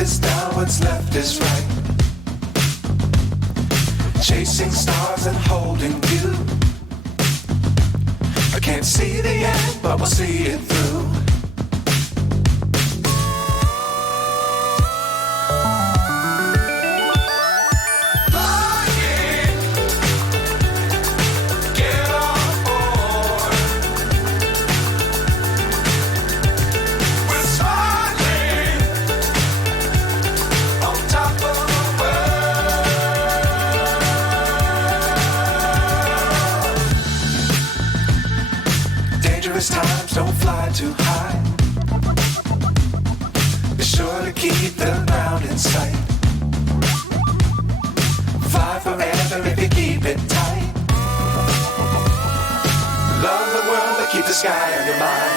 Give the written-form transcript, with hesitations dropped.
is down, what's left is right. Chasing stars and holding you. I can't see the end, but we'll see it through. Times don't fly too high. Be sure to keep the ground in sight. Fly forever if you keep it tight. Love the world, but keep the sky on your mind.